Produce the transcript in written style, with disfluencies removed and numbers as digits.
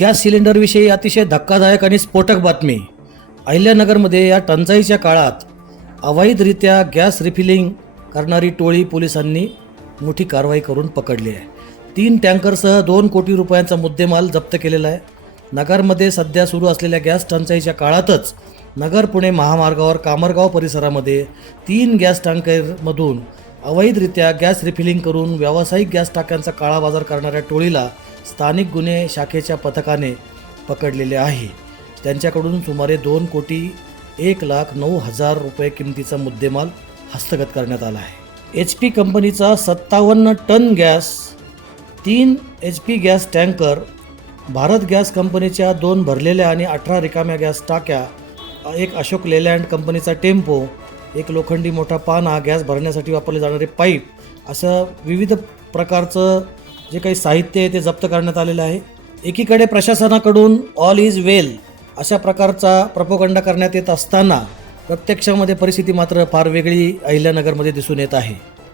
Gas सिलेंडरविषयी अतिशय धक्कादायक आणि स्फोटक बातमी. अहिल्यानगरमध्ये या टंचाईच्या काळात अवैधरित्या गॅस रिफिलिंग करणारी टोळी पोलिसांनी मोठी कारवाई करून पकडली आहे. 3 टँकरसह 2 कोटी रुपयांचा मुद्देमाल जप्त केलेला आहे. नगरमध्ये सध्या सुरू असलेल्या गॅस टंचाईच्या काळातच नगर पुणे महामार्गावर कामरगाव परिसरामध्ये 3 गॅस टँकरमधून अवैधरित्या गॅस रिफिलिंग करून व्यावसायिक गॅस टाक्यांचा काळाबाजार करणाऱ्या टोळीला स्थानिक गुन्हे शाखेच्या पथकाने पकडलेले आहे. त्यांच्याकडून सुमारे 2,01,09,000 रुपये किमतीचा मुद्देमाल हस्तगत करण्यात आला आहे. HP कंपनीचा 57 ton gas, 3 HP gas tanker, Bharat gas कंपनीच्या 2 भरलेल्या आणि 18 रिकाम्या गॅस टाक्या, एक अशोक लेलँड कंपनीचा टेम्पो, एक लोखंडी मोठा पाना, गॅस भरण्यासाठी वापरले जाणारे पाईप, असं विविध प्रकारचं जे काही साहित्य आहे ते जप्त करण्यात आलेलं आहे. एकीकडे प्रशासनाकडून ऑल इज वेल अशा प्रकारचा प्रोपगंडा करण्यात येत असताना प्रत्यक्षामध्ये परिस्थिती मात्र फार वेगळी अहिल्यानगरमध्ये दिसून येत आहे.